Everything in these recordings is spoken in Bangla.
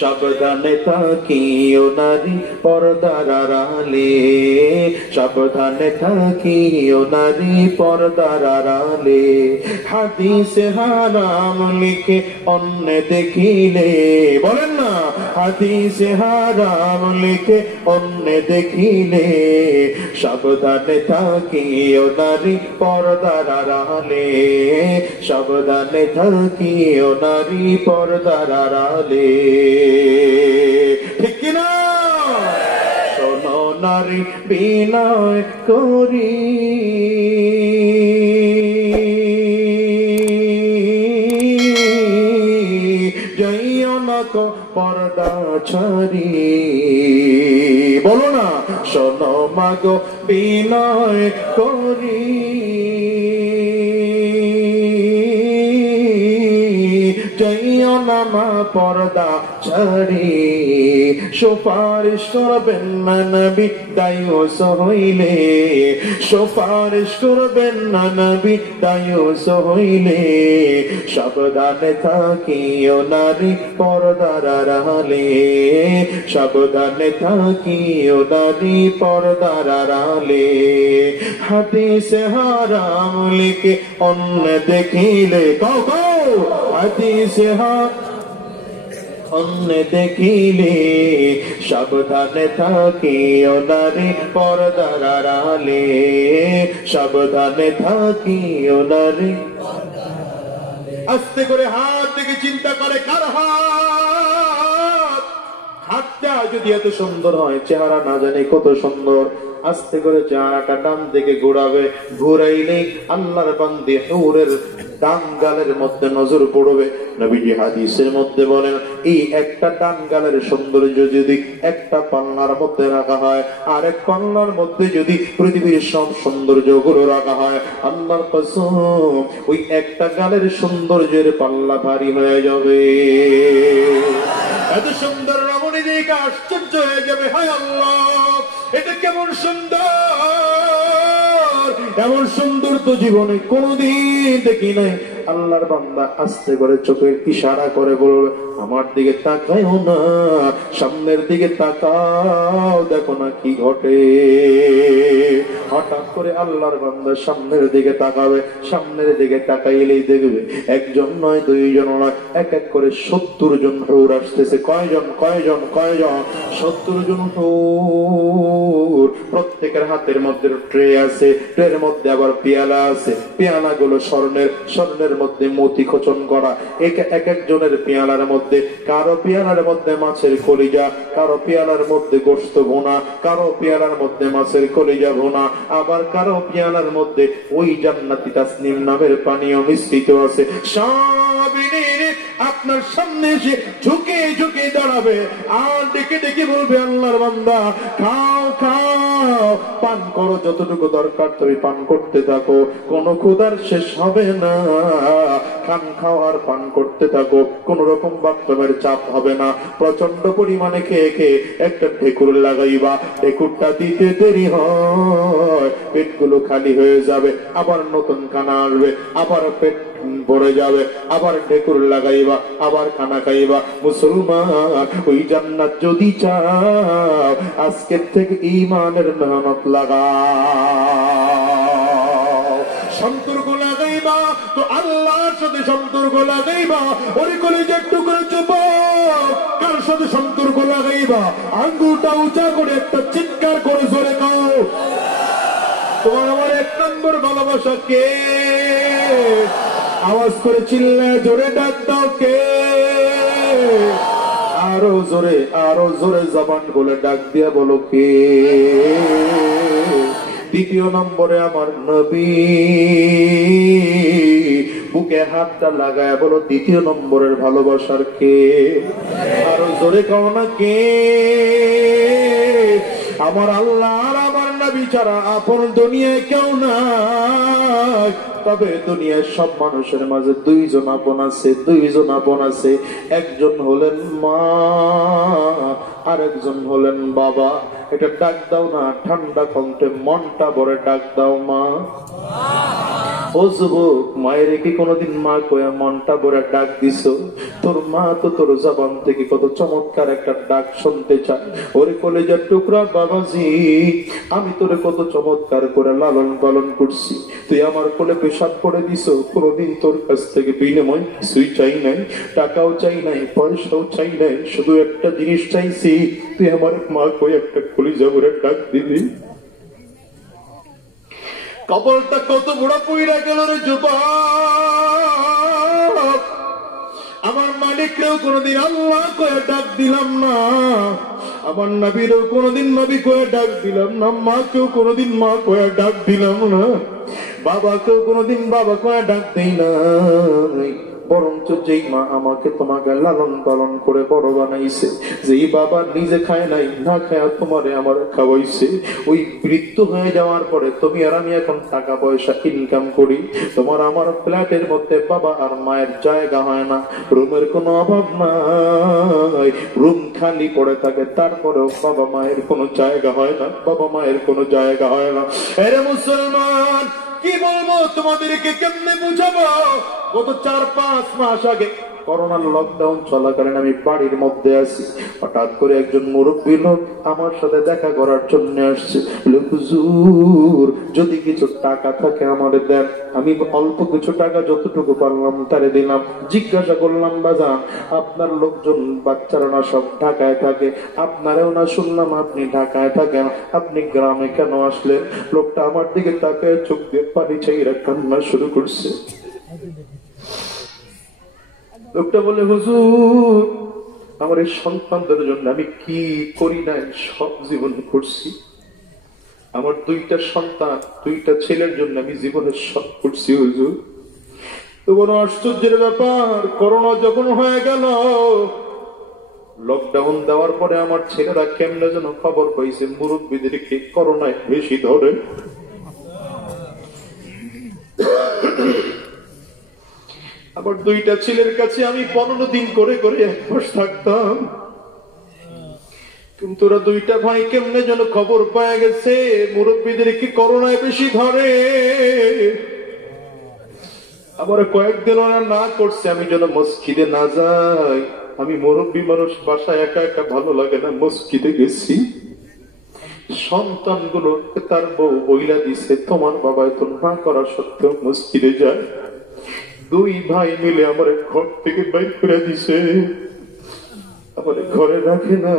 সাবধানে থাকিও নারী পর্দার আড়ালে, সাবধানে থাকিও নারী পর্দার আড়ালে। হাদিসে হারাম লিখে অন্য দেখিলে, বলেন না, হাদিসে হারাম লিখে অন্য দেখিলে, সাবধানে থাকিও নারী পর্দার আড়ালে, সাবধানে থাকিও নারী পর্দার আড়ালে। ঠিক কিনা? শোনো নারী বিনয় করি, যাইও না কো পর্দা ছাড়ি। বলো না, শোনো মাগো বিনয় করি, যাইও না মা পর্দা ছাড়ি। সুপারিশ করবেন না নবী দায়ুস হইলে, সুপারিশ করবেন না নবী দায়ুস হইলে, সাবধানে থাকিও নারী পর্দার আড়ালে, সাবধানে থাকিও নারী পর্দার আড়ালে। হাদিসে হারাম লিখে অন্য দেখিলে, কও কও, হাদিসে অন্য দেখিলে, সাবধানে থাকিও নারী পর্দার আড়ালে, সাবধানে থাকিও নারী। আস্তে করে হাত থেকে চিন্তা করে কার হাত, হাতটা যদি এত সুন্দর হয়, চেহারা না জানি কত সুন্দর, আস্তে করে চেহারাটা ডান দিকে ঘোরাবে, ঘুরাইলেই আল্লাহর বান্দি হুরের ডান গালের মধ্যে নজর পড়বে। নবীজি হাদিসের মধ্যে বলেন, এই একটা ডান গালের সৌন্দর্য যদি একটা পাল্লার মধ্যে রাখা হয়, আর এক পাল্লার মধ্যে যদি পৃথিবীর সব সৌন্দর্য গুলো রাখা হয়, আল্লাহর কসম ওই একটা গালের সৌন্দর্যের পাল্লা ভারী হয়ে যাবে। এত সুন্দর রমণী দেখে আশ্চর্য হয়ে যাবে, হায় আল্লাহ এটা কেমন সুন্দর, এমন সুন্দর তো জীবনে কোনদিন দেখি নাই। আল্লাহর বান্দা আস্তে করে চোখের ইশারা করে বলবে, আমার দিকে তাকাও না, সামনের দিকে তাকাও, দেখো না কি ঘটে। হঠাৎ করে আল্লাহর বান্দা সামনের দিকে তাকাবে, সামনের দিকে তাকাইলেই দেখবে একজন নয়, দুইজন নয়, এক এক করে 70 জন হুর আসতেছে। কয়জন কয়জন কয়জন? 70 জন হুর। প্রত্যেকের হাতের মধ্যে ট্রে আছে, ট্রের মধ্যে আবার পেয়ালা আছে, পেয়ালা গুলো স্বর্ণের, স্বর্ণের মধ্যে মতি খোচন করা। এক একজনের পেয়ালার মধ্যে, কারো পেয়ালার মধ্যে মাছের কলিজা, কারো পেয়ালার মধ্যে গোশত ভুনা, কারো পেয়ালার মধ্যে মাছের কলিজা ভুনা, আবার কারো পেয়ালার মধ্যে ওই জান্নাতি তাসনিম নামের পানীয় মিশ্রিত আছে। সব আপনার সামনে এসে ঝুঁকে ঝুঁকে দাঁড়াবে আর ডেকে ডেকে বলবে, আল্লাহর বান্দা খাও খাও, পান করো, যতটুকু দরকার তুমি পান করতে থাকো, কোন ক্ষুধার শেষ হবে না। খান, খাও আর পান করতে থাকো, কোন রকম বাথরুমের চাপ হবে না। প্রচন্ড পরিমাণে খেয়ে খেয়ে একটা ঢেকুর লাগাইবা, ঢেকুরটা দিতে দেরি হয়, পেটগুলো খালি হয়ে যাবে, আবার নতুন খানা আসবে, আবার পেট ভরে যাবে, আবার ঢেকুর লাগাইবা, আবার খানা খাইবা। মুসলমান, ওই জান্নাত যদি চাও আজকের থেকে ঈমানের মেহনত লাগাও, সম্পর্ক লাগাইবা, তো আল্লাহর সাথে সম্পর্ক লাগাইবা। ওরে কলেজের টুকরো যুবক, কার সাথে সম্পর্ক লাগাইবা? আঙ্গুলটা উঁচা করে একটা চিৎকার করে জোরে খাও, তোমার আমার এক নম্বর ভালোবাসা কে? আওয়াজ করে চিল্লায় জোরে ডাক দাও কে? আরো জোরে, আরো জোরে জবান বলে ডাক দিয়া বলো কে? দ্বিতীয় নম্বরে আমার নবী, বুকে হাতটা লাগায় বলো দ্বিতীয় নম্বরের ভালোবাসার কে? আরো জোরে কাও না কে? আমার আল্লাহ আর আমার নবী ছাড়া আপন দুনিয়ায় কেউ নাই। তবে দুনিয়ার সব মানুষের মাঝে দুইজন আপন আছে, দুইজন আপন আছে। একজন হলেন মা, আর একজন হলেন বাবা। এটা ডাক দাও না ঠান্ডা কণ্ঠে, মনটা ভরে ডাক দাও মা। ও যুবক, মায়ের কি কোনোদিন মা কয়া মনটা ভরে ডাক দিছো? তোর মা তো তোর জবান থেকে কত চমৎকার একটা ডাক শুনতে চায়। ওরে কলেজার টুকরা বাবাজি, আমি তোরে কত চমৎকার করে লালন পালন করছি, তুই আমার কোলে পেশাব করে দিছো, কোনোদিন তোর কাছ থেকে বিনিময় কিছুই চাই নাই, টাকাও চাই নাই, পয়সাও চাই নাই, শুধু একটা জিনিস চাইছি, তুই আমার মা কই একটা কলিজা ভরে ডাক দিবি। কপালটা কত বড় পুইরা গেল রে যুবক, আমার মালিককেও কোনোদিন আল্লাহ কয়ে ডাক দিলাম না, আমার নবীরও কোনোদিন নবী কয়ে ডাক দিলাম না, মাকেও কোনোদিন মা কয়ে ডাক দিলাম না, বাবাকেও কোনোদিন বাবা কয়ে ডাক দেই না, বরঞ্চ যেই মা আমাকে তোমাকে লালন পালন করে বড় বানাইছে, যেই বাবা নিজে খায় নাই, না খায় তোমারে আমার খাওয়াইছে, ওই মৃত্যু হয়ে যাওয়ার পরে তুমি আর আমি এখন টাকা পয়সা ইনকাম করি, তোমার আমার ফ্ল্যাটের মধ্যে বাবা আর মায়ের জায়গা হয় না, রুমের কোনো অভাব নাই, রুম খালি পড়ে থাকে, তারপরেও বাবা মায়ের কোনো জায়গা হয় না, বাবা মায়ের কোনো জায়গা হয় না। এরে মুসলমান, কি বলবো তোমাদেরকে, কেমনে বুঝাবো? গত 4-5 মাস আগে করোনার লকডাউন চলাকালীন আমি বাড়ির মধ্যে আছি, হঠাৎ করে একজন মুরব্বী লোক আমার সাথে দেখা করার জন্য আসছে। হুজুর, যদি কিছু টাকা থাকে আমাদের দেন। আমি অল্প কিছু টাকা যতটুকু পারলাম তারে দিলাম। জিজ্ঞাসা করলাম, বাজান আপনার লোকজন বাচ্চারা না সব ঢাকায় থাকে, আপনারাও না শুনলাম আপনি ঢাকায় থাকেন, আপনি গ্রামে কেন আসলেন? লোকটা আমার দিকে তাকায় চোখ দিয়ে পানি চাইরা কান্না শুরু করছে। লোকটা বলে, হুজুর, আমার এই সন্তানদের জন্য আমি কি করি না সব জীবনে করছি, আমার 2টা সন্তান, 2টা ছেলের জন্য আমি জীবনে সব করছি হুজুর। তো কোনো আশ্চর্যের ব্যাপার, করোনা যখন হয়ে গেল, লকডাউন দেওয়ার পরে আমার ছেলেরা কেমনে যেন খবর পাইছে মুরব্বীদেরকে করোনায় বেশি ধরে। আবার 2টা ছেলের কাছে আমি 15 দিন করে করে 1 মাস থাকতাম, কিন্তু ওরা 2টা ভাই কেমনে যেন খবর পাওয়া গেছে মুরব্বীদেরকে করোনায় বেশি ধরে। আবার কয়েকদিন ওরা না করছে আমি যেন মসজিদে না যাই, আমি মুরব্বী মানুষ, বাসায় একা একা ভালো লাগে না, মসজিদে গেছি। সন্তানগুলো তার বউ বইলা দিছে, তোমার বাবা তো না করা সত্ত্বেও মসজিদে যায়। 2 ভাই মিলে আমার ঘর থেকে বাইর করে দিছে, আমার ঘরে রাখে না।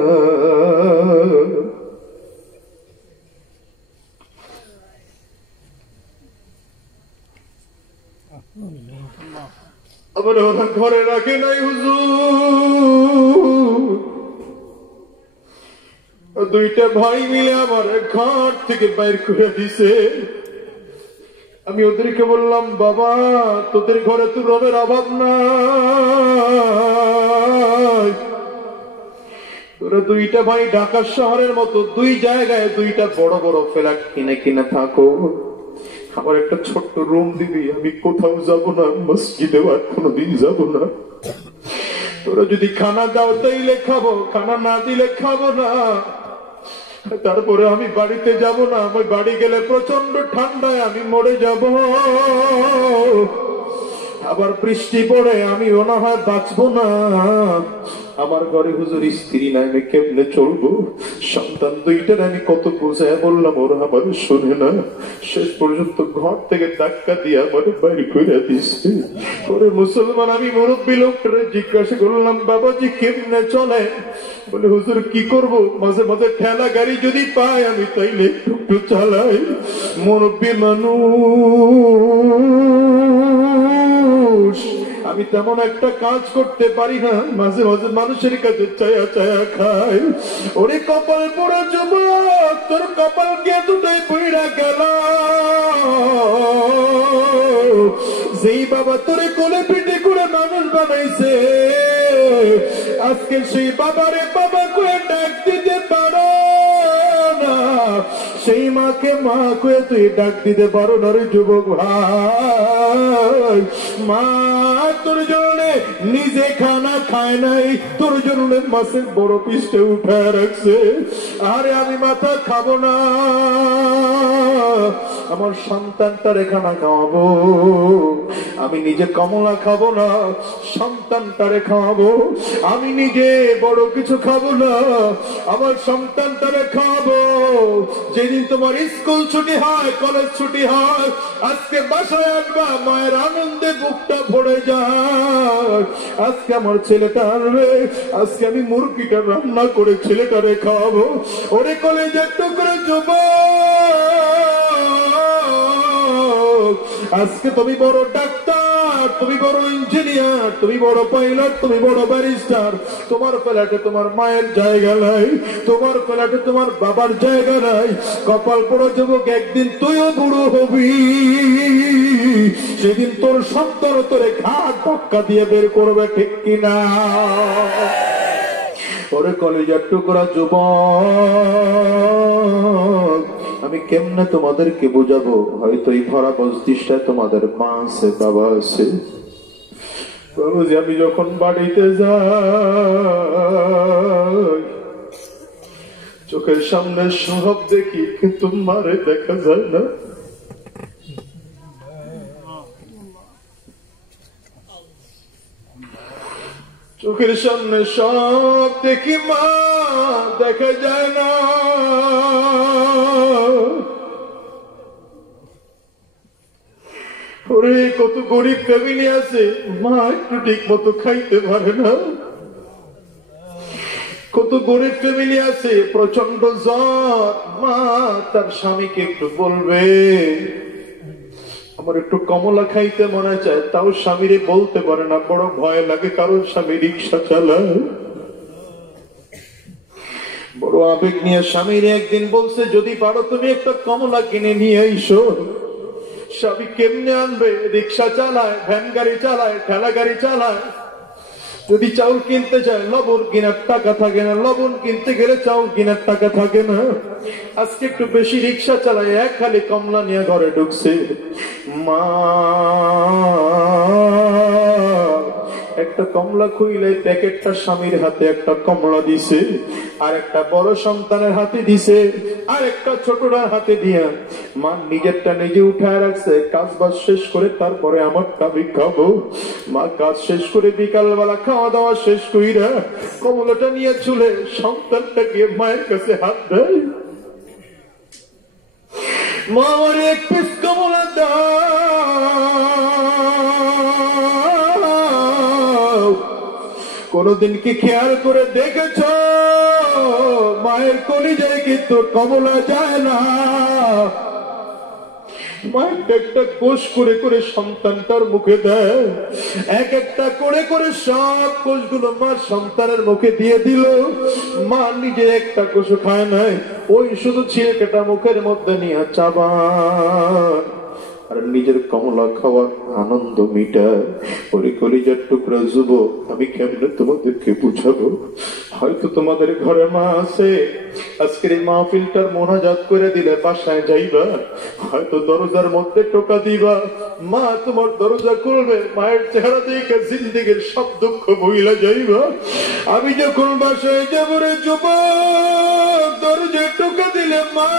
আবার ওরা ঘরে রাখে নাই হুজুর, 2টা ভাই মিলে আমার ঘর থেকে বাইর করে দিছে। আমি ওদেরকে বললাম, বাবা তোদের ঘরে তো রবের অভাব নাই, তোরা 2টা ভাই ঢাকা শহরের মতো 2 জায়গায় 2টা বড় বড় ফ্ল্যাট কিনে কিনে থাকো, আমার একটা ছোট্ট রুম দিবি, আমি কোথাও যাব না, মসজিদে আর কোনোদিন যাব না, তোরা যদি খানা দাও তাইলে খাবো, খানা না দিলে খাবো না, তারপরে আমি বাড়িতে যাব না, আমি বাড়ি গেলে প্রচন্ড ঠান্ডায় আমি মরে যাব, আবার বৃষ্টি পড়ে আমি না হয় বাঁচবো না, আমার ঘরে হুজুর স্ত্রী নাই, আমি কেমনে চলবো? সন্তান 2টার আমি কত বোঝায় বললাম, ওরা আমার শোনে না, শেষ পর্যন্ত ঘর থেকে ধাক্কা দিয়ে আমার বাইরে করে দিচ্ছে। ওরে মুসলমান, আমি মুরব্বী লোকটারে জিজ্ঞাসা করলাম, বাবাজি কেমনে চলে? বলে, হুজুর কি করব, মাঝে মাঝে ঠেলা গাড়ি যদি পাই আমি তাইলে একটু চালাই, মুরব্বী মানুষ, আমি তেমন একটা কাজ করতে পারি না, মাঝে মাঝে মানুষের কাছে চায়া চায়া খাই। ওরে কপাল পোড়া যুবক, তোর কপাল কে দুটাই পইড়া গেল, যেই বাবা তোরে কোলে পিঠে করে মানুষ বানাইছে, আজকে সেই বাবারে বাবা কয়ে ডাক দিতে পারো না, সেই মাকে মা কয়ে তুই ডাক দিতে পারো না রে যুবক ভাই। মা তোর জন্য নিজে খানা খায় নাই, তোর জন্য মাছের বড় পিসটা উঠায় রাখছে, আরে আমি মাথা খাবো না, আমার সন্তানটারে খানা খাওয়াবো, আমি নিজে কমলা খাবো না, সন্তানটারে খাওয়াবো। আমি নিজে বড় কিছু খাবো না, আমার সন্তানটারে খাওয়াবো। যেদিন তোমার স্কুল ছুটি হয়, কলেজ ছুটি হয়, আজকে বাসায় আসবা, মায়ের আনন্দে বুকটা ভরে যায়। আজকে আমার ছেলেটা আসবে, আজকে আমি মুরগিটা রান্না করে ছেলেটারে খাওয়াবো। ওরে কলেজের টুকরো যুবক, আজকে তুমি বড় ডাক্তার, তুমি বড় ইঞ্জিনিয়ার, তুমি বড় পাইলট, তুমি বড় ব্যারিস্টার। তোমার ফ্ল্যাটে তোমার মায়ের জায়গা নাই, তোমার ফ্ল্যাটে তোমার বাবার জায়গা নাই। কপাল পড়ো যুবক, একদিন তুইও বুড়ো হবি, সেদিন তোর সন্তান তোরে ঘাট ধাক্কা দিয়ে বের করবে, ঠিক কিনা? ওরে কলেজের টুকরা যুবক, আমি কেমনে তোমাদেরকে বুঝাবো? হয়তো এই ভরা বস্তিষ্টায় তোমাদের মা আছে, বাবা আছে। আমি যখন বাড়িতে যাই, চোখের সামনে সব দেখি, কিন্তু মারে দেখা যায় না। চোখের সামনে সব দেখি, মা দেখা যায় না। ওরে কত গরিব ফ্যামিলি আছে, মা একটু ঠিক মতো খাইতে পারে না। কত গরিব ফ্যামিলি আছে, প্রচন্ড জ্বর, মা তার স্বামীকে একটু বলবে আমার একটু কমলা খাইতে মনে চায়, তাও স্বামীরে বলতে পারে না, বড় ভয় লাগে, কারণ স্বামী রিক্সা চালায়। বড় আবেগ নিয়ে স্বামীরে একদিন বলছে, যদি পারো তুমি একটা কমলা কিনে নিয়ে আইসো। স্বামী কেমনে আনবে? রিক্সা চালায়, ভ্যান গাড়ি চালায়, ঠেলা গাড়ি চালায়। যদি চাউল কিনতে চায়, লবণ কেনার টাকা থাকে না, লবণ কিনতে গেলে চাউল কেনার টাকা থাকে না। আজকে একটু বেশি রিক্সা চালায়, এক খালি কমলা নিয়ে ঘরে ঢুকছে। মা একটা কমলা খুইলে প্যাকেটটা স্বামীর হাতে একটা কমলা দিছে, আর একটা বড় সন্তানের হাতে দিছে, আর একটা ছোটটার হাতে দিয়া মা নিজেরটা নিজে উঠায় রাখছে। কাজ বাজ শেষ করে তারপরে আমার আমি খাবো। মা কাজ শেষ করে বিকালবেলা খাওয়া দাওয়া শেষ কইরা কমলাটা নিয়ে চলে সন্তানটা গিয়ে মায়ের কাছে হাত দেয়। মা আমার এক পিস কমলা দাও। কোনদিন কি খেয়াল করে দেখেছ মায়ের কলিজায় কিন্তু কমলা যায় না? মায়ের একটা কোষ করে করে সন্তানটার মুখে দেয়, এক একটা করে করে সব কোষগুলো মা সন্তানের মুখে দিয়ে দিল। মা নিজে একটা কোষ খায় নাই, ওই শুধু ছিলকাটা মুখের মধ্যে নিয়ে চাবান আর নিজের কমলা খাওয়ার আনন্দ মিটায়। ওরে কলিজার টুকরা যুবক, আমি কেমনে তোমাদেরকে বুঝাবো? হয়তো তোমাদের ঘরে মা আছে, আজকের এই মাহফিলটার মোনাজাত করে দিলে বাসায় যাইবা, হয়তো দরজার মধ্যে টোকা দিবা, মা তোমার দরজা খুলবে, মায়ের চেহারা দেখে জিন্দেগির সব দুঃখ ভুইলা যাইবা। আমি যখন বাসায় যাব রে যুবক, দরজায় টোকা দিলে মা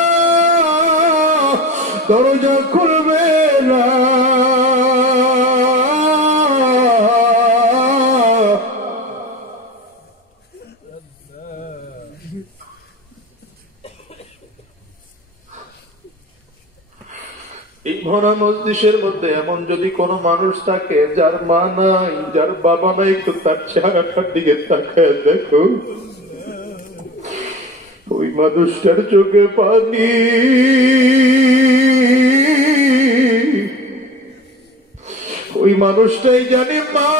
দরজা খুলবে না। এই ভরা মজলিসের মধ্যে এমন যদি কোন মানুষ থাকে যার মা নাই, যার বাবা নাই, তো তার চেহারাটার দিকে তাকায় দেখো, ওই মানুষটার চোখে পানি। ওই মানুষটাই জানে মা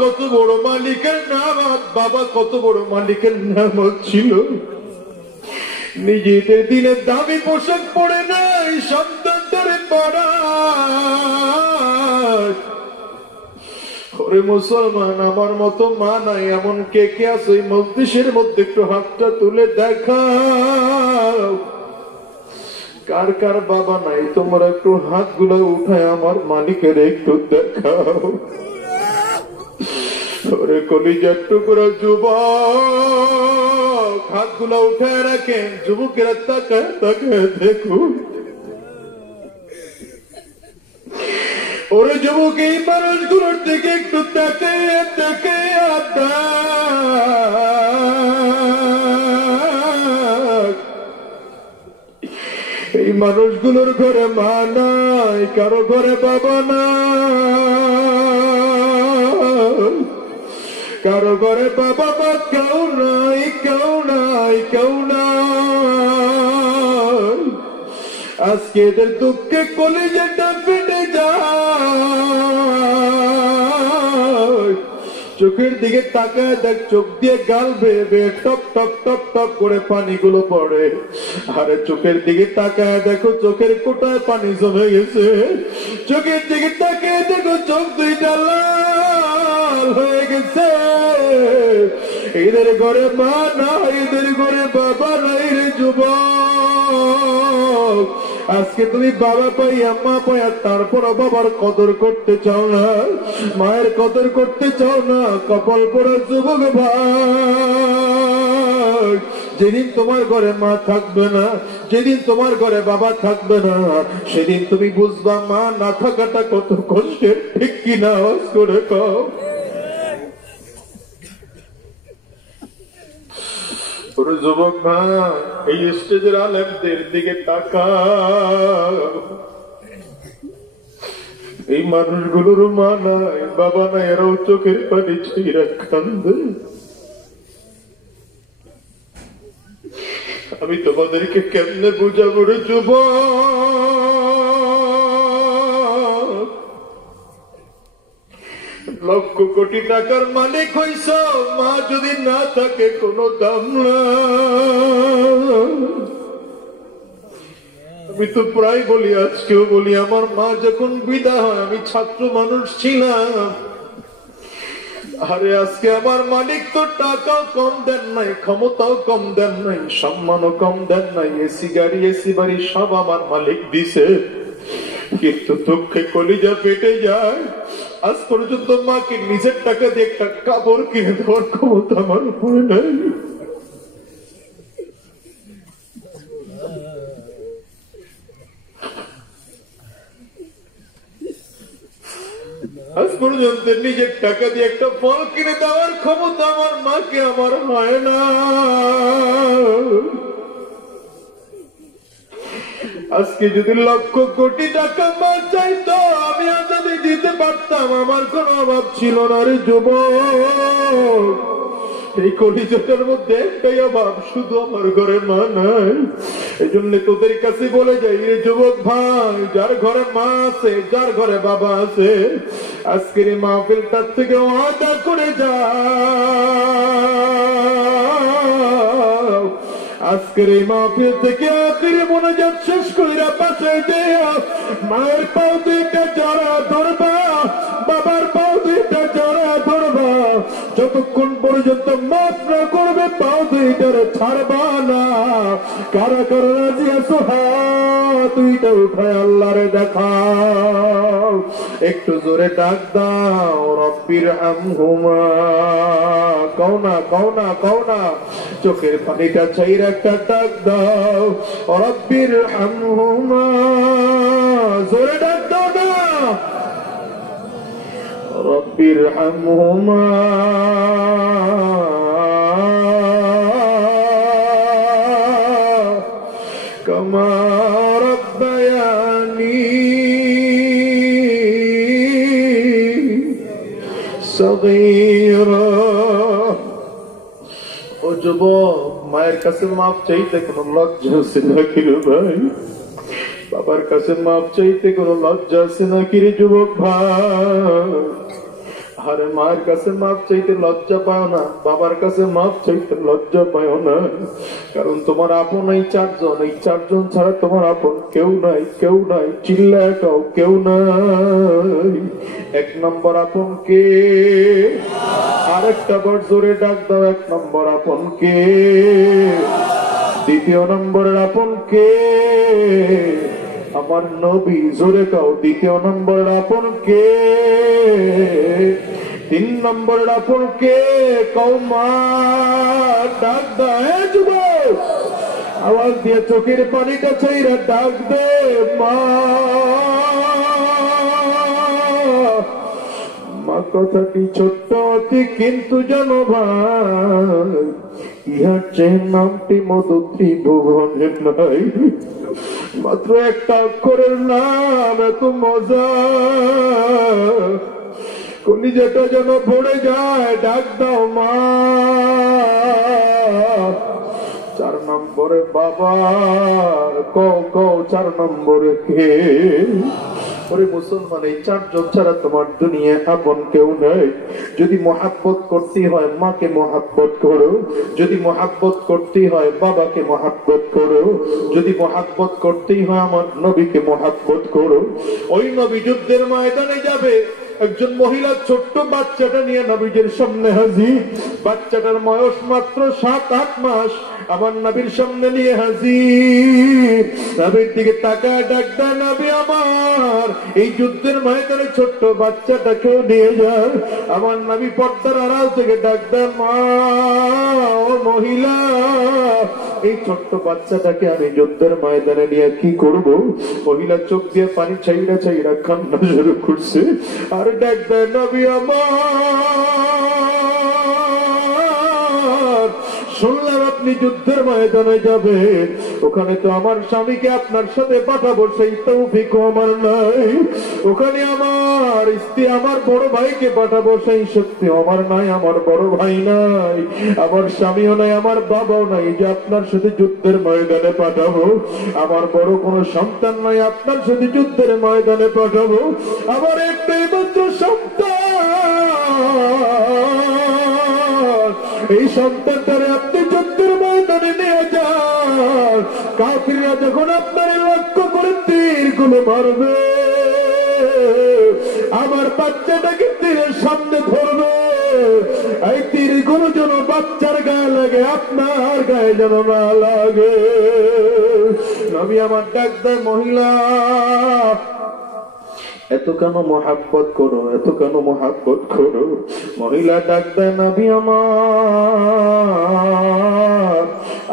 কত বড় মালিকের নামত, বাবা কত বড় মালিকের নামত ছিল। নিজেদের দিনের দামি পোশাক পরে নাই, সন্তানটারে পড়ায়। ওরে মুসলমান, আমার মতো মা নাই এমন কে কে আছে ওই মজলিসের মধ্যে? একটু হাতটা তুলে দেখাও। কার কার বাবা নাই তোমরা একটু হাত গুলো উঠায় আমার মালিকের একটু দেখাও। ওরে কলিজার টুকরা যুবক, হাত গুলা উঠায় রাখেন, যুবকেরা তাকায় তাকায় দেখুন। ওরে যুবক, এই মানুষগুলোর দিকে একটু তাকিয়ে তাকিয়ে এই মানুষগুলোর ঘরে মা নাই, কারো ঘরে বাবা নাই, কারো ঘরে বাবা মা কেউ নাই, কেউ নাই, কেউ নাই। আজকে এদের দুঃখে কলিজাটা ফেটে যায়। চোখের দিকে তাকায় দেখ, চোখ দিয়ে গাল বেয়ে বেয়ে টপ টপ টপ টপ করে পানিগুলো পড়ে। আরে চোখের দিকে তাকায় দেখো, চোখের কোটায় পানি জমে গেছে। চোখের দিকে তাকায় দেখো, চোখ দুইটা লাল হয়ে গেছে। এদের ঘরে মা না, এদের ঘরে বাবা নাই রে যুবক। আজকে তুমি বাবা পাইয়া মা পাইয়া তারপর বাবার কদর করতে চাও না, মায়ের কদর করতে চাও না। কপাল পড়া যুবক ভাই, যেদিন তোমার ঘরে মা থাকবে না, যেদিন তোমার ঘরে বাবা থাকবে না, সেদিন তুমি বুঝবা মা না থাকাটা কত কষ্টের। ঠিক কিনা আওয়াজ করে কও। যুবক ভাই, এই স্টেজের আলেমদের দিকে তাকাও। এই মানুষগুলোর মা নাই, বাবা নাই, এরাও চোখের পানি ছিঁড়ে কান্দে। আমি তোমাদেরকে কেমনে বুঝাবো রে যুবক? লক্ষ কোটি টাকার মালিক হইছ, মা যদি না থাকে কোনো দাম নাই। আমি তো প্রায় বলি, আজকেও বলি, আমার মা যখন বিদায় হয়, আমি ছাত্র মানুষ ছিলাম। আরে আজকে আমার মালিক তো টাকাও কম দেন নাই, ক্ষমতাও কম দেন নাই, সম্মানও কম দেন নাই, এসি গাড়ি এসি বাড়ি সব আমার মালিক দিছে। কিন্তু দুঃখে কলিজা পেটে যায়। আজ পর্যন্ত মাকে নিজের টাকা দিয়ে একটা কাপড় কিনে দেওয়ার ক্ষমতা আমার হয় নাই। আজ পর্যন্ত নিজের টাকা দিয়ে একটা ফল কিনে দেওয়ার ক্ষমতা আমার মাকে আমার হয় না। আজকে যদি লক্ষ কোটি টাকা মা চাইতো, আমি যদি দিতে পারতাম, আমার কোন অভাব ছিল না রে যুবক। এই কলিজাটার মধ্যে একটাই অভাব, শুধু আমার ঘরে মা নাই। এই জন্য তোদের কাছে বলে যাই রে যুবক ভাই, যার ঘরে মা আছে, যার ঘরে বাবা আছে, আজকের এই মাহফিলটার থেকে ওয়াদা করে যা, আজকের এই মাহফিল থেকে আখিরি মোনাজাত শেষ কইরা পাশে যেও, মায়ের পাও দুইটা জড়া ধরবা, বাবার পাও দুইটা জড়া ধরবা। যতক্ষণ পর্যন্ত মাফ না করবে, পাও দুইটার ছাড়বা না। কারা কারা রাজি আছো, হাত দুইটা উঠায় আল্লাহরে দেখাও। একটু জোরে ডাক দাও, রব্বির হামহুমা। কও না, কও না, কও না, চোখের পানিটা চাইরা একটা ডাক দাও, রব্বির হামহুমা। জোরে ডাক দাও না, রব্বির হামহুমা কামা রব্বায়ানি সগীরা। ও যুবক, মায়ের কাছে মাপ চাইতে কোনো লজ্জা আছে নাকি রে ভাই? বাবার কাছে মাপ চাইতে কোনো লজ্জা আছে নাকি রে যুবক ভাই? আরে মায়ের কাছে মাপ চাইতে লজ্জা পাও না, বাবার কাছে মাপ চাইতে লজ্জা পাও না। কারণ তোমার আপন এই চারজন, এই চারজন ছাড়া তোমার আপন কেউ নাই, কেউ নাই। চিল্লায় কাও, কেউ নাই। এক নম্বর আপন কে? আরেকটা বার জোরে ডাক দাও, এক নম্বর আপন কে? দ্বিতীয় নম্বরের আপন কে? আমার নবী। জোরে কাও, দ্বিতীয় নম্বরের আপন কে? তিন নম্বরের আপন কে? কও মা। ডাক দে যুবক, আওয়াজ দিয়ে চোখের পানিটা চাইরা ডাক দে মা। কথাটি ছোট্ট অতি কিন্তু জানো ভাই, ইহার চেয়ে নামটি মধু ত্রিভুবনের নাই। মাত্র একটা অক্ষরের নাম, এত মজা, কলিজাটা যেন ভরে যায়। ডাক দাও মা। 4 নম্বরে বাবার, কও 4 নম্বরে কে? ওরে মুসলমান, এই 4 জন ছাড়া তোমার দুনিয়া আপন কেউ নেই। যদি মহাব্বত করতে হয় মাকে মহাব্বত করো, যদি মহাব্বত করতে হয় বাবাকে মহাব্বত করো, যদি মহাব্বত করতেই হয় আমার নবীকে মহাব্বত করো। ওই নবী যুদ্ধের ময়দানে যাবে, একজন মহিলা ছোট্ট বাচ্চাটা নিয়ে নবীজির সামনে হাজির। বাচ্চাটার বয়স মাত্র 7-8 মাস। আমার নবীর সামনে নিয়ে হাজির। নবীর দিকে তাকায় ডাক দেয়, নবী আমার এই যুদ্ধের ময়দানে ছোট্ট বাচ্চাটাকেও নিয়ে যায়। আমার নবী পর্দার আড়াল থেকে ডাক দেয়, মা ও মহিলা, এই ছোট্ট বাচ্চাটাকে আমি যুদ্ধের ময়দানে নিয়ে কি করব? মহিলা চোখ দিয়ে পানি ছাইরা ছাইরা কান্না শুরু করছে। আর ডাক দেয়, নবী আমার, শুনলাম আপনি যুদ্ধের ময়দানে যাবেন, ওখানে তো আমার স্বামীকে আপনার সাথে পাঠাবো সেই তৌফিক আমার নাই। ওখানে আমার স্ত্রী, আমার বড় ভাইকে পাঠাবো সেই শক্তি আমার নাই। আমার বড় ভাই নাই, আমার স্বামীও নাই, আমার বাবাও নাই যে আপনার সাথে যুদ্ধের ময়দানে পাঠাবো। আমার বড় কোনো সন্তান নাই আপনার সাথে যুদ্ধের ময়দানে পাঠাবো। আমার একটাই মাত্র সন্তান, এই সন্তানটারে আপনি যুদ্ধের ময়দানে নিয়ে যান। কাফিররা যখন আপনার লক্ষ্য করে তীর গুলো মারবে, আমার বাচ্চাটাকে তীরের সামনে ধরবে। এই তীর গুলো যেন বাচ্চার গায়ে লাগে, আপনার গায়ে যেন না লাগে। নবী আমার ডাক দেয়, মহিলা এত কেন মহাব্বত করো, এত কেন মহাব্বত করো? মহিলা ডাক দেয়, নবী আমার,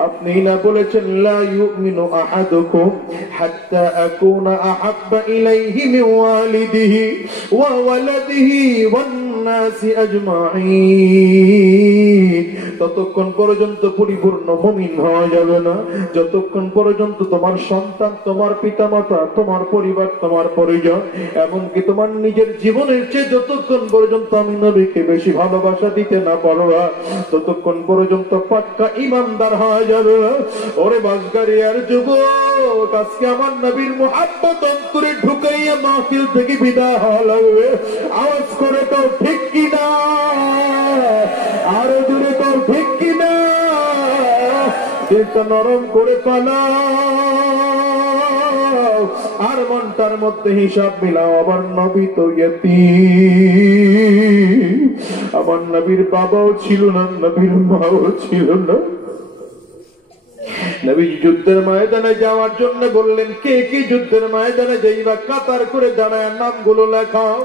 আপনি না বলেছেন লা ইউমিনু আহাদুকুম হাত্তা আকুনা আহাব্বা ইলাইহি মিন ওয়ালিদিহি ওয়া ওয়ালাদিহি ওয়ান নাসি আজমাইন। ততক্ষণ পর্যন্ত পরিপূর্ণ মুমিন হওয়া যাবে না যতক্ষণ পর্যন্ত তোমার সন্তান, তোমার পিতামাতা, তোমার পরিবার, তোমার পরিজন, এমনকি তোমার নিজের জীবনের চেয়ে যতক্ষণ পর্যন্ত আমি নবীকে বেশি ভালোবাসা দিতে না পারবা, ততক্ষণ পর্যন্ত পাক্কা ইমানদার হওয়া যাবে না। ওরে বাসগারিয়ার যুবক, আজকে আমার নবীর মুহাব্বত অন্তরে ঢুকাইয়া মাহফিল থেকে বিদায় হওয়া লাগবে। আওয়াজ করে তো ঠিক কিনা, আরো দূরে তো ঠিক কিনা, দিলটা নরম করে পালাও আর মনটার মধ্যে হিসাব মিলাও। আমার নবী তো ইয়তীম, আমার নবীর বাবাও ছিল না, নবীর মাও ছিল না। নবী যুদ্ধের ময়দানে যাওয়ার জন্য বললেন, কে কি যুদ্ধের ময়দানে যাইবা? কাতার করে দাঁড়ায় নামগুলো লেখাও।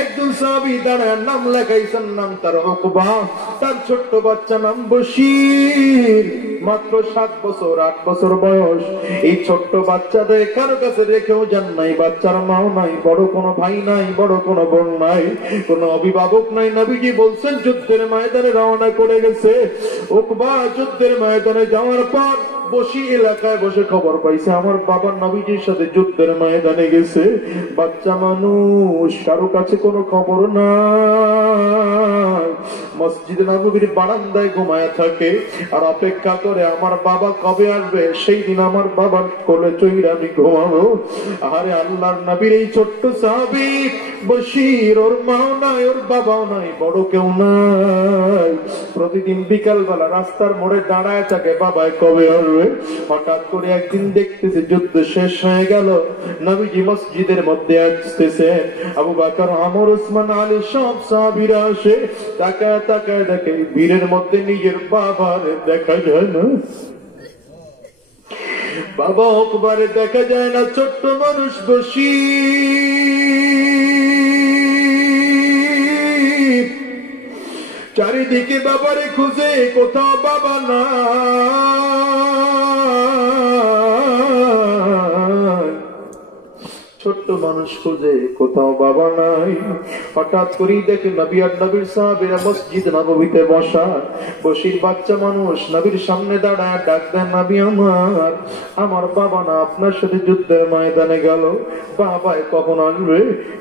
একজন সাহাবী দাঁড়ায় নাম লেখাইছেন, নাম তার উকবা, তার ছোট্ট বাচ্চা নাম বশীর, মাত্র 7 বছর 8 বছর বয়স। এই ছোট্ট বাচ্চাদের কারো কাছে রেখেও যান নাই, বাচ্চার মাও নাই, বড় কোনো ভাই নাই, বড় কোনো বোন নাই, কোনো অভিভাবক নাই। নবীজি বলছেন যুদ্ধের ময়দানে রওনা করে গেছে। উকবা যুদ্ধের ময়দানে যাওয়ার পর বসি এলাকায় বসে খবর পাইছে আমার বাবা নবীজির সাথে যুদ্ধের ময়দানে গেছে। বাচ্চা মানুষ, কারো কাছে কোনো খবর নাই। মসজিদে নববীর বারান্দায় ঘুমায় থাকে আর অপেক্ষা করে আমার বাবা কবে আসবে, সেই দিন আমার বাবার কোলে চইরা আমি ঘুমাবো। আরে আল্লাহর নবীর এই ছোট্ট সাহাবী বশীর, ওর মাও নাই, ওর বাবাও নাই, বড় কেউ নাই। প্রতিদিন বিকাল বেলা রাস্তার মোড়ে দাঁড়ায় থাকে, বাবায় কবে আসবে। হঠাৎ করে একদিন দেখতেছে যুদ্ধ শেষ হয়ে গেল, নবীজি মসজিদের মধ্যে আসতেছে। আবু বকর, ওমর, ওসমান, আলী সব সাহাবীরা আসে। তাকায় তাকায় দেখে ভিড়ের মধ্যে নিজের বাবার দেখা যায় না, বাবা একবারে দেখা যায় না। ছোট্ট মানুষ বসি চারিদিকে বাবারে খুঁজে, কোথাও বাবা না। ছোট্ট মানুষ খুঁজে কোথাও বাবা নাই। হঠাৎ করেই দেখে নবী আর নবীর সাহাবীরা মসজিদ নববীতে বসা। বসির বাচ্চা মানুষ নবীর সামনে দাঁড়ায় ডাক দেন, নবী আমার, আমার বাবা না আপনার সাথে যুদ্ধের ময়দানে গেল, বাবায় কখন আসবে?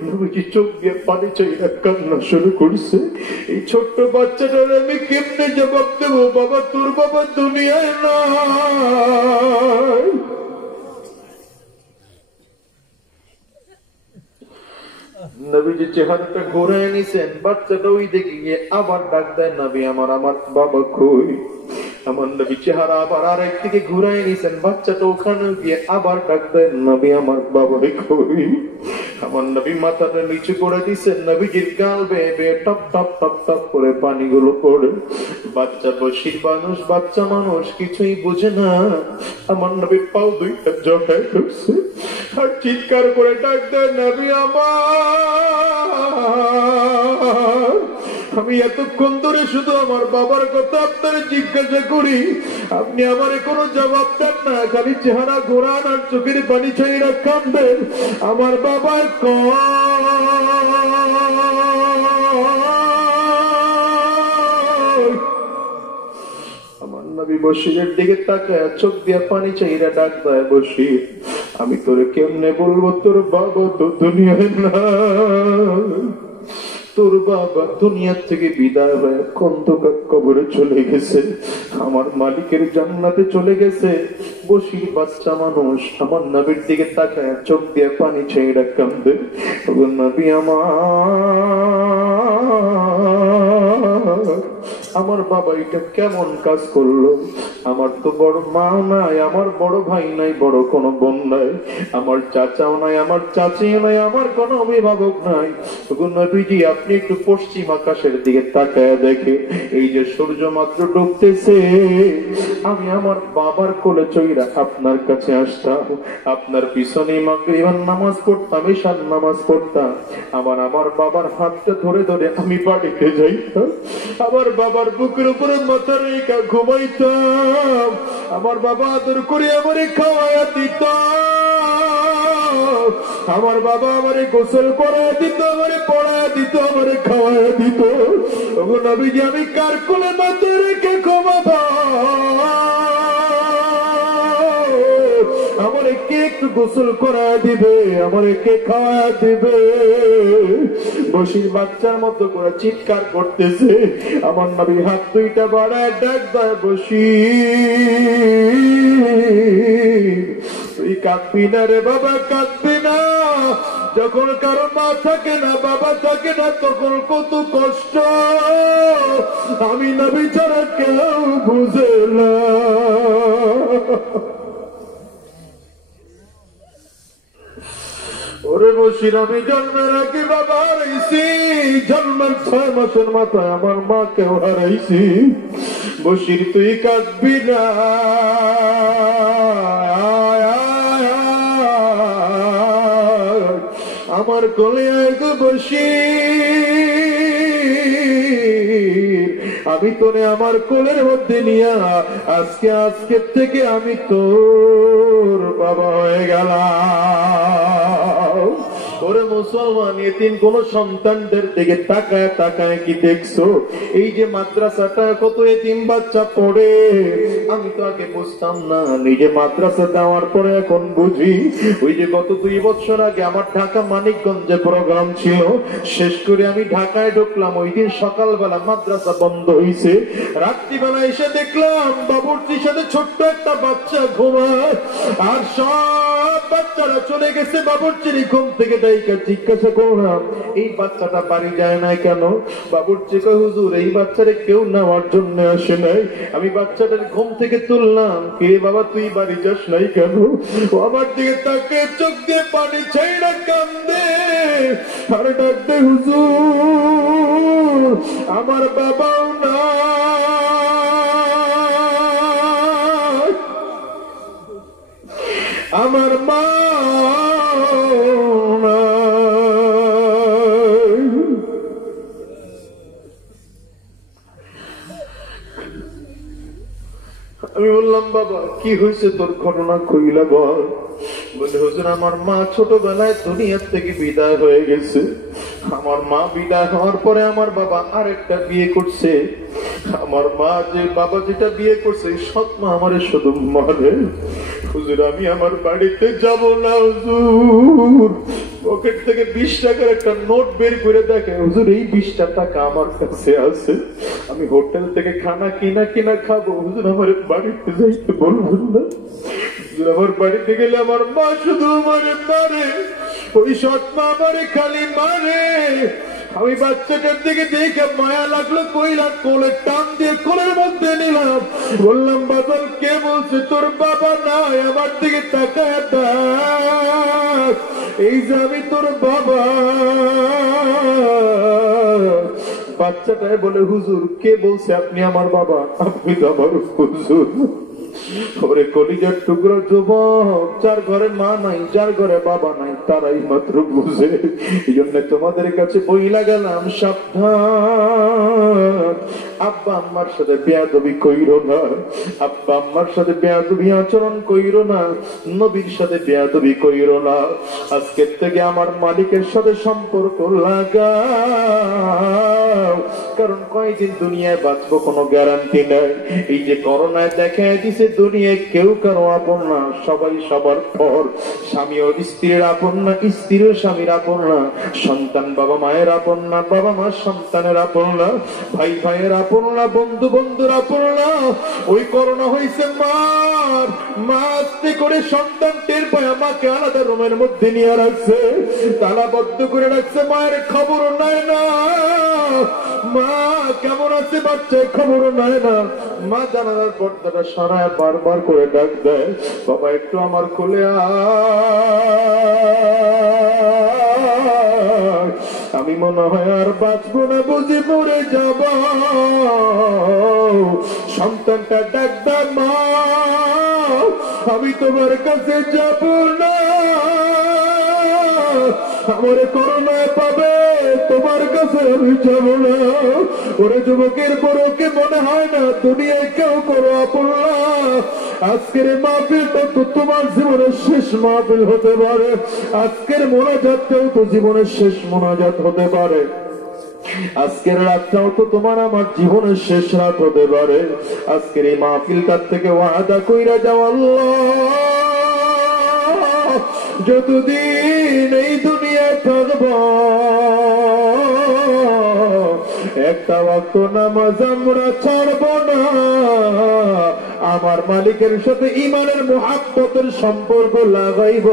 নবীজি চোখ দিয়ে পানি চাইয়া কান্না শুরু করছে। এই ছোট্ট বাচ্চাটার আমি কেমনে জবাব দেবো? বাবা, তোর বাবা দুনিয়ায় না। নবীজি চেহারাটা ঘুরে নিছেন, বাচ্চাটা ওই দিকে গিয়ে আবার ডাক দেয়, নবী আমার, আমার বাবা কই? আমার নবী চেহারা আবার আরেক দিকে ঘুরাই নিছেন, বাচ্চাটা ওখানে গিয়ে আবার ডাক দেয়, নবী আমার বাবা কই? আমার নবী মাথাটা নিচু করে দিছেন, নবীজির গাল বেয়ে বেয়ে টপ টপ টপ টপ করে পানিগুলো পড়ে। বাচ্চা বসির মানুষ, বাচ্চা মানুষ কিছুই বুঝে না। আমার নবী পাও দুইটা জড়ায় ধরছে আর চিৎকার করে ডাক দেয়, নবী আমার, আমি এতক্ষণ ধরে শুধু আমার বাবার কথা আপনার জিজ্ঞাসা করি, আপনি আমার কোনো জবাব দেন না, খালি চেহারা ঘোরান আর চোখের পানি ছাইরা কাঁদেন। আমার বাবার আমার নবী বশিরের দিকে তাকায় চোখ দিয়ে পানি চাইরা ডাক দেয়, বশির, আমি তোরে কেমনে বলবো তোর বাবা তো দুনিয়ায় না। তোর বাবা দুনিয়ার থেকে বিদায় হয়ে খন্দকার কবরে চলে গেছে, আমার মালিকের জান্নাতে চলে গেছে। বসির বাচ্চা মানুষ আমার নবীর দিকে তাকায় চোখ দিয়ে পানি ছেড়ে কান্দে, নবী আমার বাবা এটা কেমন কাজ করলো? আমার তো বড় মাও নাই, আমার বড় ভাই নাই, বড় কোনো বোন নাই, আমার চাচাও নাই, আমার চাচিও নাই, আমার কোনো অভিভাবক নাই। নবীজি আপনি একটু পশ্চিম আকাশের দিকে তাকায় দেখে, এই যে সূর্য মাত্র ডুবতেছে, আমি আমার বাবার কোলে চইরা আপনার কাছে আসতাম, আপনার পিছনে মাগরিবের নামাজ পড়তাম, ঈশার নামাজ পড়তাম, আমার বাবার হাতটা ধরে ধরে আমি বাড়িতে যাইতাম, আমার বাবার বুকের উপরে মাথা রেখা ঘুমাইতাম, আমার বাবা আদর করে আমারে খাওয়াইয়া দিত, আমার বাবা আমারে গোসল করাইয়া দিত, আমারে পড়াইয়া দিত, আমারে খাওয়াইয়া দিত। ওগো নবীজি আমি কার কোলে মাথা রেখে ঘুমাবো? আমারে কে একটু গোসল করা দিবে? আমারে কে খাওয়া দিবে? বসির বাচ্চার মতো করে চিৎকার করতেছে। আমার নবী হাত দুইটা বাড়ায় ডাক দেয়, বসির তুই কাঁদবি না রে বাবা, কাঁদবি না। যখন কারো মা থাকে না, বাবা থাকে না, তখন কত কষ্ট আমি নবী ছাড়া কেউ বুঝে না। ওরে বসির আমি জন্মের আগে বাবা হারাইছি, জন্মের 6 মাসের মাথায় আমার মাকেও হারাইছি। বসির তুই কাঁদবি না, আমার কোলে আয় গো বসির, আমি তোরে আমার কোলের মধ্যে নিয়া আজকে থেকে আমি তোর বাবা হয়ে গেলাম। ওরে মুসলমান, এতিম কোন সন্তানদের দিকে তাকায় তাকায় কি দেখছো? এই যে মাদ্রাসাটা কত এতিম বাচ্চা পড়ে, আমি তো আগে বুঝতাম না, নিজে মাদ্রাসা দেওয়ার পরে এখন বুঝি। ওই যে গত 2 বছর আগে আমার ঢাকা মানিকগঞ্জে প্রোগ্রাম ছিল, শেষ করে আমি ঢাকায় ঢুকলাম, ওই দিন সকালবেলা মাদ্রাসা বন্ধ হয়েছে, রাত্রিবেলা এসে দেখলাম বাবুর্চির সাথে ছোট্ট একটা বাচ্চা ঘুমায়, আর সব বাচ্চারা চলে গেছে। বাবুর্চির ঘুম থেকে জিজ্ঞাসা করলাম এই বাচ্চাটা বাড়ি যায় না কেন? বাবুর্চি কয়, হুজুর এই বাচ্চারে কেউ নেওয়ার জন্য আসে নাই, আমি বাচ্চাটার ঘুম থেকে তুললাম। কে বাবা তুই বাড়ি যাস নাই কেন? ও আমার দিকে তাকে চোখ দিয়ে পানি ছাইড়া কান্দে আর ডাকতে, হুজুর আমার বাবাও না, আমার মা আমি বললাম, বাবা কি হয়েছে তোর, ঘটনা কইলা বল। বলে হুজুর আমার মা ছোটবেলায় দুনিয়া থেকে বিদায় হয়ে গেছে। আমার মা বিদায় হওয়ার পরে আমার বাবা আরেকটা বিয়ে করছে। আমার মা যে বাবা যেটা বিয়ে করছে সৎ মা আমারে শুধু মানে। হুজুর আমি আমার বাড়িতে যাব না হুজুর। পকেট থেকে 20 টাকার একটা নোট বের করে দেখে হুজুর এই 20টা টাকা আমার কাছে আছে, আমি হোটেল থেকে খানা কিনা খাবো, হুজুর আমার বাড়িতে যাইতে বলবেন না। হুজুর আমার বাড়িতে গেলে আমার মা শুধু আমারে মারে, ওই সৎ মা আমারে খালি মারে। আমি বাচ্চাটার দিকে দেখে মায়া লাগলো, কইলা কোলে টান দিয়ে কোলের মধ্যে নিলাম, বললাম বাদল কে বলছে তোর বাবা নাই, আমার দিকে তাকায় দেখ, এই যে আমি তোর বাবা। বাচ্চাটাই বলে হুজুর কে বলছে আপনি আমার বাবা? আপনি তো আমার হুজুর। ওরে কলিজার টুকরো যুবক, যার ঘরে মা নাই, যার ঘরে বাবা নাই, তারাই মাত্র বুঝে। এই জন্য তোমাদের কাছে বইলা গেলাম, সাবধান, আব্বা আম্মার সাথে বেয়াদবি কইরো না, আব্বা আম্মার সাথে বেয়াদবি আচরণ কইরো না, নবীর সাথে বেয়াদবি কইরো না। আজকের থেকে আমার মালিকের সাথে সম্পর্ক লাগাও, কারণ কয়দিন দুনিয়ায় বাঁচবো কোনো গ্যারান্টি নাই। এই যে করোনায় দেখা দিছে দুনিয়ায় কেউ কারো আপন না, সবাই সবার পর। স্বামী ও স্ত্রীর আপন না, স্ত্রীর স্বামীর আপন না, সন্তান বাবা মায়ের আপন না, বাবা মা সন্তানের আপন না, ভাই ভাইয়ের আপন না, বন্ধু বন্ধুর আপন না। ওই করোনা হয়েছে মার, মা আস্তে করে সন্তান টের পায়, আমাকে আলাদা রুমের মধ্যে নিয়ে রাখছে, তালাবদ্ধ করে রাখছে, মায়ের খবর নাই না, মা কেমন আছে বাচ্চায় খবর নাই না। মা জানালার পর্দাটা সরায় বারবার করে ডাক দেয়, বাবা একটু আমার কোলে আয়, আমি মনে হয় আর বাঁচবো না, বুঝি মরে যাব। সন্তানটা ডাক দেয়, মা আমি তোমার কাছে যাব না, আমার করোনায় পাবে, তোমার কাছে আমি যাব না। ওরে যুবকের বড়কে মনে হয় না দুনিয়ায় কেউ করো আপন না। আজকের মাহফিলটা তো তোমার জীবনের শেষ মাহফিল হতে পারে, আজকের মোনাজাতটাও তো জীবনের শেষ মোনাজাত হতে পারে, আজকের রাতটাও তো তোমার আমার জীবনের শেষ রাত হতে পারে। আজকের এই মাহফিলটার থেকে ওয়াদা কইরা যাও, আল্লাহ যতদিন এই দুনিয়ায় থাকব একটা ওয়াক্ত নামাজ আমরা ছাড়ব না, আমার মালিকের সাথে ইমানের মুহাব্বতের সম্পর্ক লাগাইব।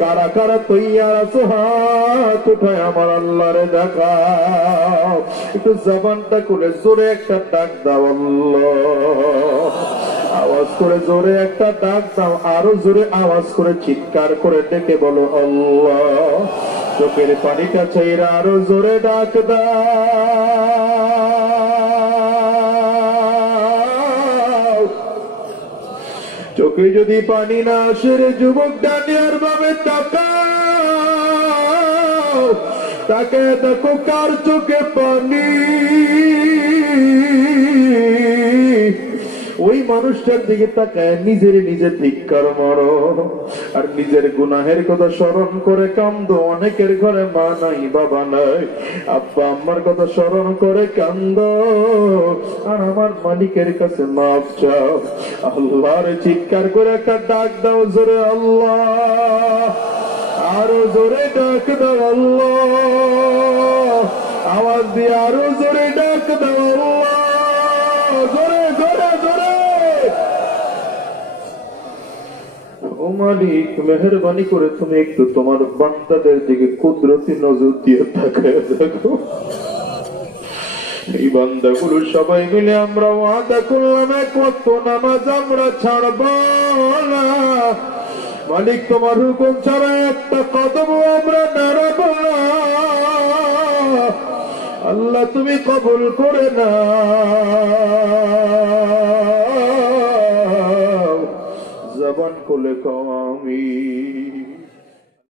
কারা কারা তৈয়ার আছো হাত উঠায় আমার আল্লাহরে দেখাও। একটু জবানটা করে জোরে একটা ডাক দাও, আল্লাহ আওয়াজ করে জোরে একটা ডাক দাও, আরো জোরে আওয়াজ করে চিৎকার করে ডেকে বলো আল্লাহ। চোখের পানিটা চাইরা আরো জোরে ডাক দাও। চোখে যদি পানি না আসে রে যুবক, ডানিয়ার ভাবে তাকাও, তাকে দেখো কার চোখে পানি, ওই মানুষটার দিকে তাকায় নিজের নিজে ধিক্কার মারো, আর নিজের গুনাহের কথা স্মরণ করে কান্দো। অনেকের ঘরে মা নাই, বাবা নাই, আব্বা আম্মার কথা স্মরণ করে কান্দো, আর আমার মালিকের কাছে মাফ চাও। আল্লাহর চিৎকার করে একটা ডাক দাও জোরে আল্লাহ, আরো জোরে ডাক দাও আল্লাহ, আওয়াজ দিয়ে আরো জোরে ডাক দাও আল্লাহ, জোরে জোরে জোরে। ও মালিক মেহেরবানি করে তুমি একটু তোমার বান্দাদের দিকে কুদরতি নজর দিয়ে তাকায় দেখো। এই বান্দাগুলো সবাই মিলে আমরা ওয়াদা করলাম এক ওয়াক্ত নামাজ আমরা ছাড়ব না। মালিক তোমার হুকুম ছাড়া একটা কদম আমরা নাড়ব না। আল্লাহ তুমি কবুল করে নাও, জবান খুলে কও আমিন।